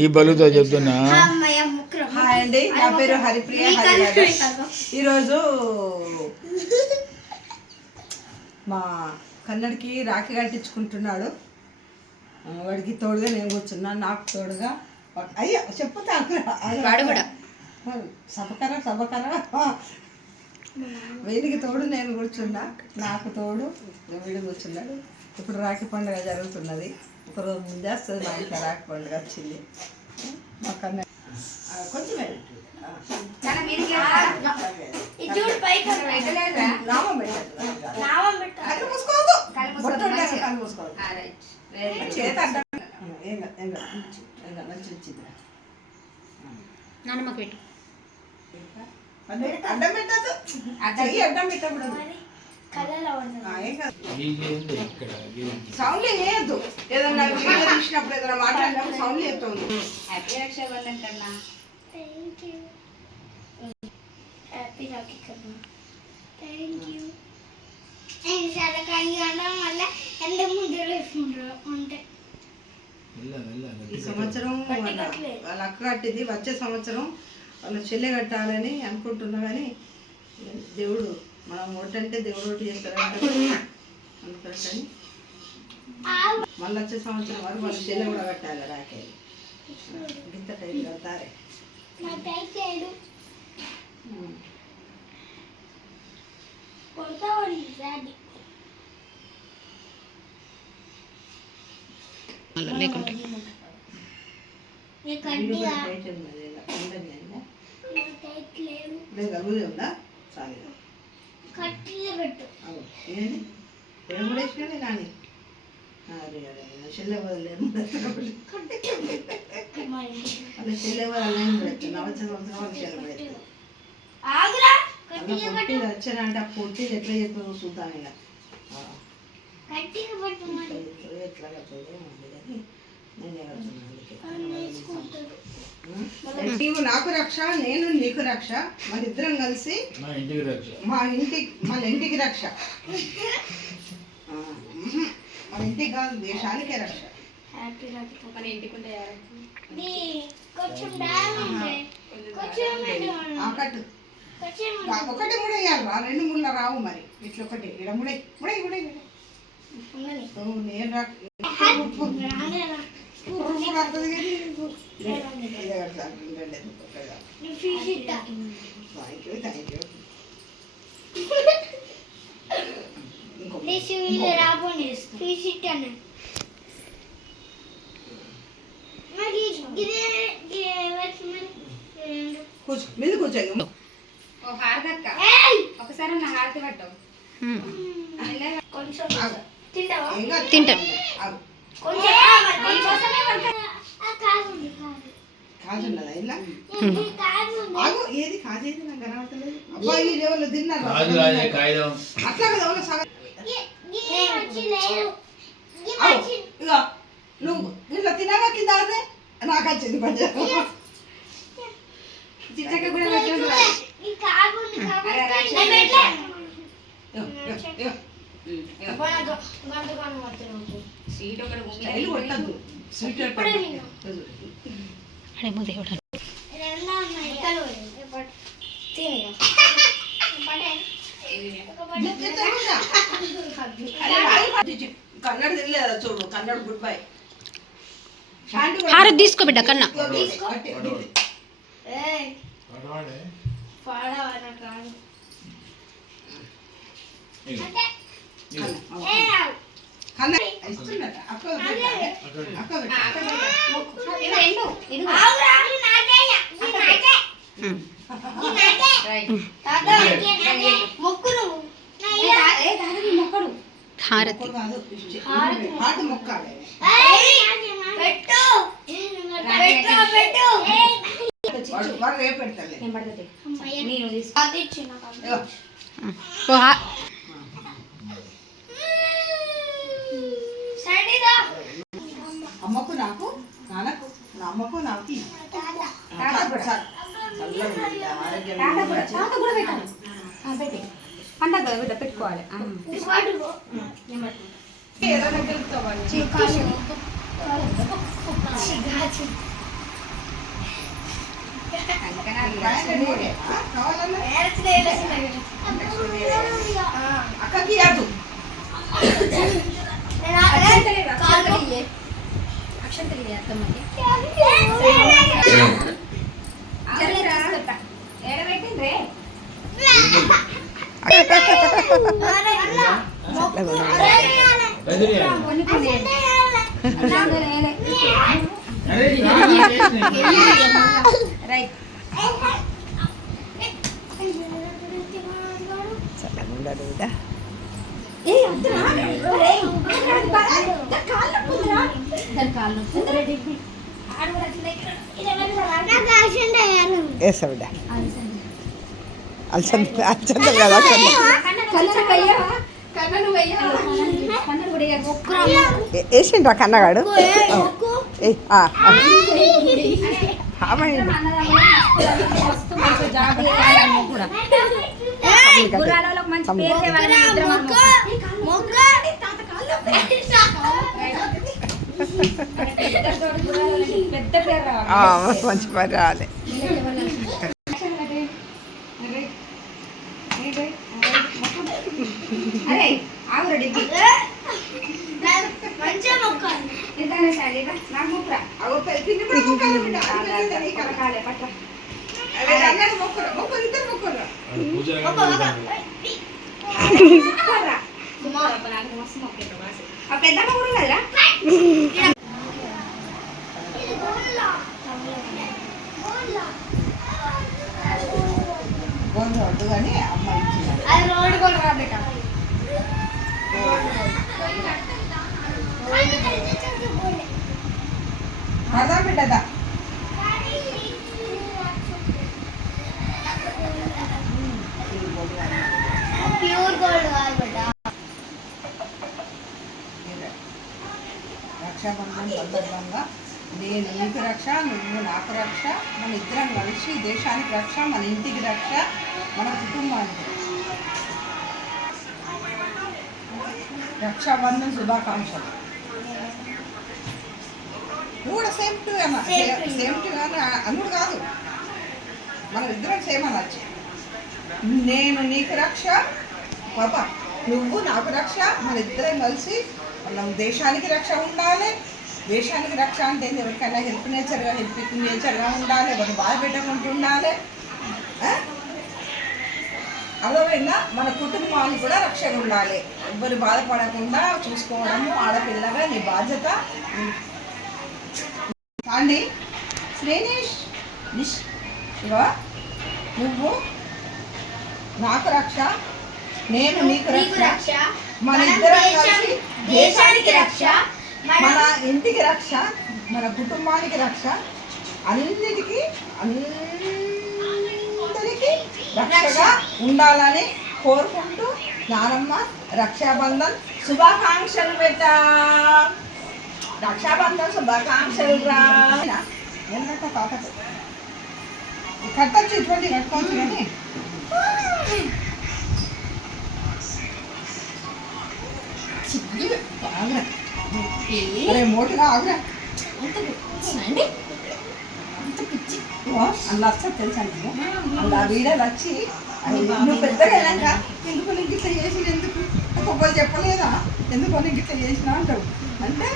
ఈ బలుతో చెప్తున్నా. హాయ్ అండి, నా పేరు హరిప్రియ. ఈరోజు మా కన్నడికి రాఖీ కట్టించుకుంటున్నాడు. వాడికి తోడుగా నేను కూర్చున్నాను, నాకు తోడుగా. అయ్యో చెప్పుతా సభకరా వీడికి తోడు నేను కూర్చున్నా, నాకు తోడు వీడు కూర్చున్నాడు. ఇప్పుడు రాఖీ పండుగ జరుగుతున్నది. ఒకరోజు ముందే వస్తుంది మా ఇంట్లో రాఖీ పండుగ వచ్చింది. మా కన్న కొంచెం చేత మంచి వచ్చింది. నాన్నమ్మకి పెట్టు. అడ్డం పెట్టదు, అడ్డం పెట్టకూడదు. సౌండ్ చేయొద్దు. ఏదన్నా వీడియో తీసినప్పుడు ఏదైనా మాట్లాడినప్పుడు సౌండ్ చేస్తుంది. హ్యాపీ రక్షాబంధన్ కన్నా. హ్యాపీ రాఖీ కన్నా. Thank you. మళ్ళీ ఎంత ముందు ఉంటే ఈ సంవత్సరం వాళ్ళ అక్క కట్టింది, వచ్చే సంవత్సరం వాళ్ళ చెల్లె కట్టాలని అనుకుంటున్నా. కానీ దేవుడు మనం ఓటంటే దేవుడు ఓటు చేస్తారంటే అనుకుంటాను. మళ్ళీ వచ్చే సంవత్సరం వరకు వాళ్ళ చెల్లె కూడా కట్టాలి రాకే. గింత టైం కడతారే. లేకుంటే ఉందా సారీ ఏంటి ఏముడేసినా కానీ అదే అదే చెల్లె వదలేము అలా చెల్లె వదలేము పెడుతున్నా. వచ్చే సంవత్సరం వాళ్ళు చెల్లె పెడుతుంది. పొట్టి వచ్చానంటే ఆ పొట్టి ఎట్లా చెప్తుందో చూద్దాం. ఇక ఎట్లా కట్టదు ఉంది కానీ నేనే కడుతున్నాను. నీవు నాకు రక్ష, నేను నీకు రక్ష, మన ఇద్దరం కలిసి మన ఇంటికి రక్ష. మన ఇంటికి కాదు, దేశానికే రక్ష. కట్టు ఒకటి ముడే వేయాలి, రెండు ముళ్ళ రావు. మరి ఇట్లా ఒకటి ఇక్కడ ముడే ముడే ముడే నేను కూర్చో మీద కూర్చో. ఒకసారి నా హారతి పట్టావు. తింటా. కాజు ఉన్నదా ఇలా? ఏది కాజేది నాకు కనబడతలేదు. అబ్బాయి ఎవరు తిన్నారు అట్లా కదా ఎవరు సగం. ఇక నువ్వు ఇట్లా తినగా కింద నాకు వచ్చింది కొంచెం. చిట్టక కూడా సీట్ ఒకటి కొట్టద్దు. స్వీట్ కన్నడ తినలేదా చూడు. Kannada good bye. హారతి తీసుకో బిడ్డ కన్నా. హారతి మొక్కాలి. వాడు రేపు పెడతాను. అమ్మకు నాకు నాన్నకు నా అమ్మకు నాకు పండగ బిడ్డ పెట్టుకోవాలి. కావాలన్నా అక్కకి ఇవ్వదు. వేసా బిడ్డ అలసంద అలసంద కదా వేసిండ్రా కన్నగాడు మంచి పని రావాలి. పెద్ద కూడా కదా గోండు వద్దు కానీ అమ్మ ఇచ్చింది. పడదా బిడ్డదా ప్యూర్ గోల్డ్ కాదు బిడ్డ. రక్షాబంధన్ సందర్భంగా నేను నీకు రక్ష, నువ్వు నాకు రక్ష, మన ఇద్దరం కలిసి దేశానికి రక్ష, మన ఇంటికి రక్ష, మన కుటుంబానికి రక్షాబంధన్ శుభాకాంక్షలు. నువ్వు కూడా సేమ్ టు అన్న, సేమ్ టు కానీ అన్నుడు కాదు, మనం ఇద్దరం సేమ్ అనొచ్చు. నేను నీకు రక్ష పాప, నువ్వు నాకు రక్ష, మన ఇద్దరం కలిసి మనం దేశానికి రక్ష ఉండాలి. దేశానికి రక్ష అంటే ఎవరికైనా హెల్పింగ్ నేచర్గా ఉండాలి, ఎవరు బాధ పెట్టకుండా ఉండాలి. అలవైనా మన కుటుంబానికి కూడా రక్షగా ఉండాలి, ఎవరు బాధపడకుండా చూసుకోవడము ఆడపిల్లగా నీ బాధ్యత. అండి శ్రేణీష్ ఇవా, నువ్వు నాకు రక్ష, నేను నీకు రక్ష, మన ఇద్దరం కలిసి దేశానికి రక్ష, మన ఇంటికి రక్ష, మన కుటుంబానికి రక్ష, అందరికీ రక్షగా ఉండాలని కోరుకుంటూ నానమ్మ రక్షాబంధన్ శుభాకాంక్షలు పెట్టా. రక్షాబంధన్ శుభాకాంక్షలు రా. ఎందుకంటే కాకపోతే కట్టచ్చు, ఇటువంటి కట్టుకోవచ్చు కానీ అరే మోటుగా ఆగురా. అలా వస్తుంది తెలుసా నీకు? అలా వీడియోలు వచ్చి నువ్వు పెద్దగా వెళ్ళాక ఎందుకు నీకు ఇట్లా చేసిన, ఎందుకు ఒక్కొక్కరు చెప్పలేదా ఎందుకో నీకు ఇట్లా చేసినా అంటావు. అంటే